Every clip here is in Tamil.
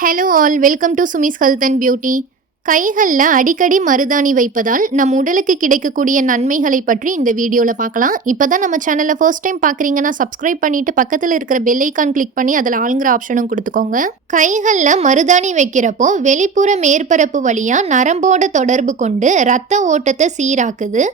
Hello all, welcome to Sumi's health and beauty. கைகளில் அடிக்கடி மருதாணி வைப்பதால் நம் உடலுக்கு கிடைக்கக்கூடிய நன்மைகளை பற்றி இந்த வீடியோவில் பார்க்கலாம். இப்போ தான் நம்ம சேனலில் ஃபர்ஸ்ட் டைம் பார்க்குறீங்கன்னா சப்ஸ்கிரைப் பண்ணிவிட்டு பக்கத்தில் இருக்கிற பெல் ஐக்கான் கிளிக் பண்ணி அதில் ஆளுங்கிற ஆப்ஷனும் கொடுத்துக்கோங்க. கைகளில் மருதாணி வைக்கிறப்போ வெளிப்புற மேற்பரப்பு வழியாக நரம்போட தொடர்பு கொண்டு இரத்த ஓட்டத்தை சீராக்குது.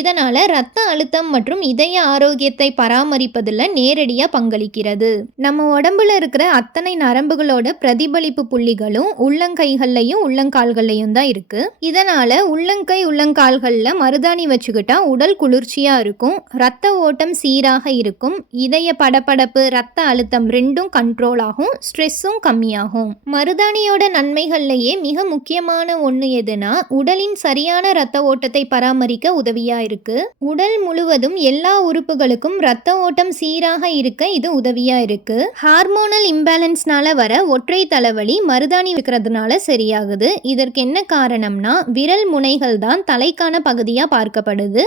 இதனால் இரத்த அழுத்தம் மற்றும் இதய ஆரோக்கியத்தை பராமரிப்பதில் நேரடியாக பங்களிக்கிறது. நம்ம உடம்புல இருக்கிற அத்தனை நரம்புகளோட பிரதிபலிப்பு புள்ளிகளும் உள்ளங்கைகள்லையும் உள்ளங்கால்கள்லையும் தான் இருக்குது. இதனால் உள்ளங்கை உள்ளங்கால்களில் மருதாணி வச்சுக்கிட்டா உடல் குளிர்ச்சியாக இருக்கும், இரத்த ஓட்டம் சீராக இருக்கும், இதய படபடப்பு இரத்த அழுத்தம் ரெண்டும் கண்ட்ரோல் ஆகும், ஸ்ட்ரெஸ்ஸும் கம்மியாகும். மருதாணியோட நன்மைகள்லையே மிக முக்கியமான ஒன்று எதுனா உடலின் சரியான இரத்த ஓட்டத்தை பராமரிக்க உதவியாக இருக்கு. உடல் முழுவதும் எல்லா உறுப்புகளுக்கும் ரத்த ஓட்டம் சீராக இருக்க இது உதவியா இருக்கு. ஹார்மோனல் இம்பேலன்ஸ்னால வர ஒற்றை தலைவலி மருதாணி வைக்கிறதுனால சரியாகுது. இதற்கு என்ன காரணம்னா விரல் முனைகள் தான் தலைக்கான பகுதியா பார்க்கப்படுது.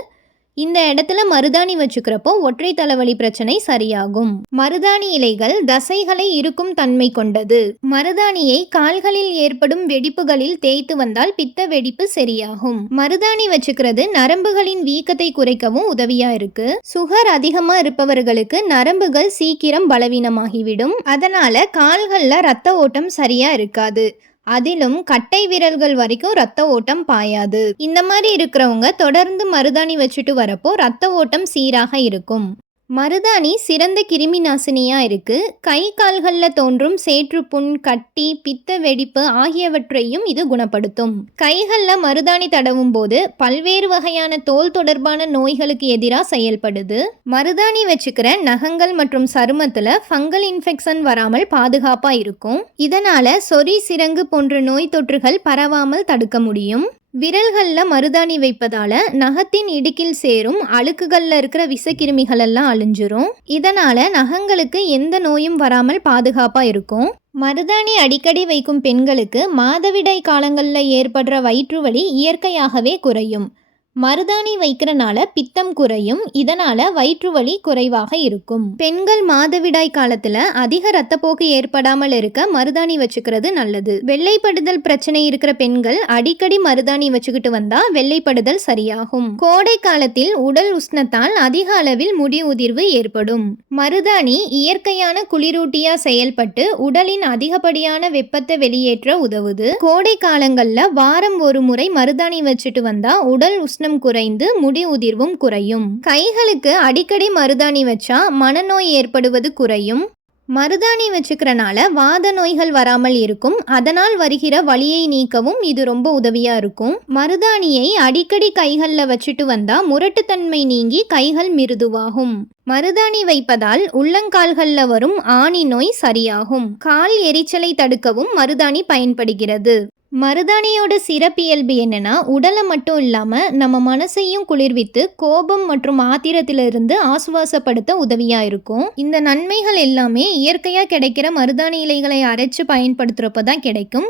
இந்த இடத்துல மருதாணி வச்சுக்கிறப்போ ஒற்றை தலைவலி பிரச்சனை சரியாகும். மருதாணி இலைகள் தசைகளை இருக்கும் தன்மை கொண்டது. மருதாணியை கால்களில் ஏற்படும் வெடிப்புகளில் தேய்த்து வந்தால் பித்த வெடிப்பு சரியாகும். மருதாணி வச்சுக்கிறது நரம்புகளின் வீக்கத்தை குறைக்கவும் உதவியா இருக்கு. சுகர் அதிகமா இருப்பவர்களுக்கு நரம்புகள் சீக்கிரம் பலவீனமாகிவிடும். அதனால கால்கள்ல ரத்த ஓட்டம் சரியா இருக்காது. அதிலும் கட்டை விரல்கள் வரைக்கும் ரத்த ஓட்டம் பாயாது. இந்த மாதிரி இருக்கிறவங்க தொடர்ந்து மருதாணி வச்சுட்டு வரப்போ ரத்த ஓட்டம் சீராக இருக்கும். மருதாணி சிறந்த கிருமி நாசினியா இருக்கு. கை கால்களில் தோன்றும் சேற்றுப்புண், கட்டி, பித்த வெடிப்பு ஆகியவற்றையும் இது குணப்படுத்தும். கைகளில் மருதாணி தடவும் போது பல்வேறு வகையான தோல் தொடர்பான நோய்களுக்கு எதிராக செயல்படுது. மருதாணி வச்சுக்கிற நகங்கள் மற்றும் சருமத்தில் ஃபங்கல் இன்ஃபெக்ஷன் வராமல் பாதுகாப்பாக இருக்கும். இதனால சொறி, சிரங்கு போன்ற நோய் தொற்றுகள் பரவாமல் தடுக்க முடியும். விரல்களில் மருதாணி வைப்பதால நகத்தின் இடுக்கில் சேரும் அழுக்குகளில் இருக்கிற விஷக்கிருமிகள் எல்லாம் அழிஞ்சிரும். இதனால நகங்களுக்கு எந்த நோயும் வராமல் பாதுகாப்பாக இருக்கும். மருதாணி அடிக்கடி வைக்கும் பெண்களுக்கு மாதவிடாய் காலங்களில் ஏற்படுற வயிற்று வலி இயற்கையாகவே குறையும். மருதாணி வைக்கிறனால பித்தம் குறையும். இதனால வயிற்று வலி குறைவாக இருக்கும். பெண்கள் மாதவிடாய் காலத்துல அதிக ரத்தப்போக்கு ஏற்படாமல் இருக்க மருதாணி வச்சுக்கிறது நல்லது. வெள்ளைப்படுதல் பிரச்சனை இருக்கிற பெண்கள் அடிக்கடி மருதாணி வச்சுக்கிட்டு வந்தா வெள்ளைப்படுதல் சரியாகும். கோடை காலத்தில் உடல் உஷ்ணத்தால் அதிக அளவில் முடி உதிர்வு ஏற்படும். மருதாணி இயற்கையான குளிரூட்டியா செயல்பட்டு உடலின் அதிகப்படியான வெப்பத்தை வெளியேற்ற உதவுது. கோடை காலங்கள்ல வாரம் ஒரு முறை மருதாணி வச்சுட்டு வந்தா உடல் உஷ்ணம் குறைந்து முடி உதிர்வும் குறையும். கைகளுக்கு அடிக்கடி மருதாணி வச்சா மனநோய் ஏற்படுவது குறையும். மருதாணி வச்சுக்கிறனால வாத நோய்கள் வராமல் இருக்கும். அதனால் வருகிற வலியை நீக்கவும் இது ரொம்ப உதவியா இருக்கும். மருதாணியை அடிக்கடி கைகளில் வச்சுட்டு வந்தா முரட்டுத்தன்மை நீங்கி கைகள் மிருதுவாகும். மருதாணி வைப்பதால் உள்ளங்கால்களில் வரும் ஆணி நோய் சரியாகும். கால் எரிச்சலை தடுக்கவும் மருதாணி பயன்படுகிறது. மருதாணியோட சிறப்பியல்பு என்னன்னா உடலை மட்டும் இல்லாமல் நம்ம மனசையும் குளிர்வித்து கோபம் மற்றும் ஆத்திரத்திலிருந்து ஆசுவாசப்படுத்த உதவியாக இருக்கும். இந்த நன்மைகள் எல்லாமே இயற்கையாக கிடைக்கிற மருதாணி இலைகளை அரைச்சு பயன்படுத்துகிறப்ப தான் கிடைக்கும்.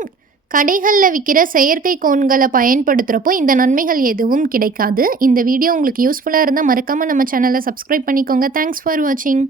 கடைகளில் விற்கிற செயற்கை கோன்களை பயன்படுத்துகிறப்போ இந்த நன்மைகள் எதுவும் கிடைக்காது. இந்த வீடியோ உங்களுக்கு யூஸ்ஃபுல்லாக இருந்தால் மறக்காமல் நம்ம சேனலை சப்ஸ்கிரைப் பண்ணிக்கோங்க. தேங்க்ஸ் ஃபார் வாட்சிங்.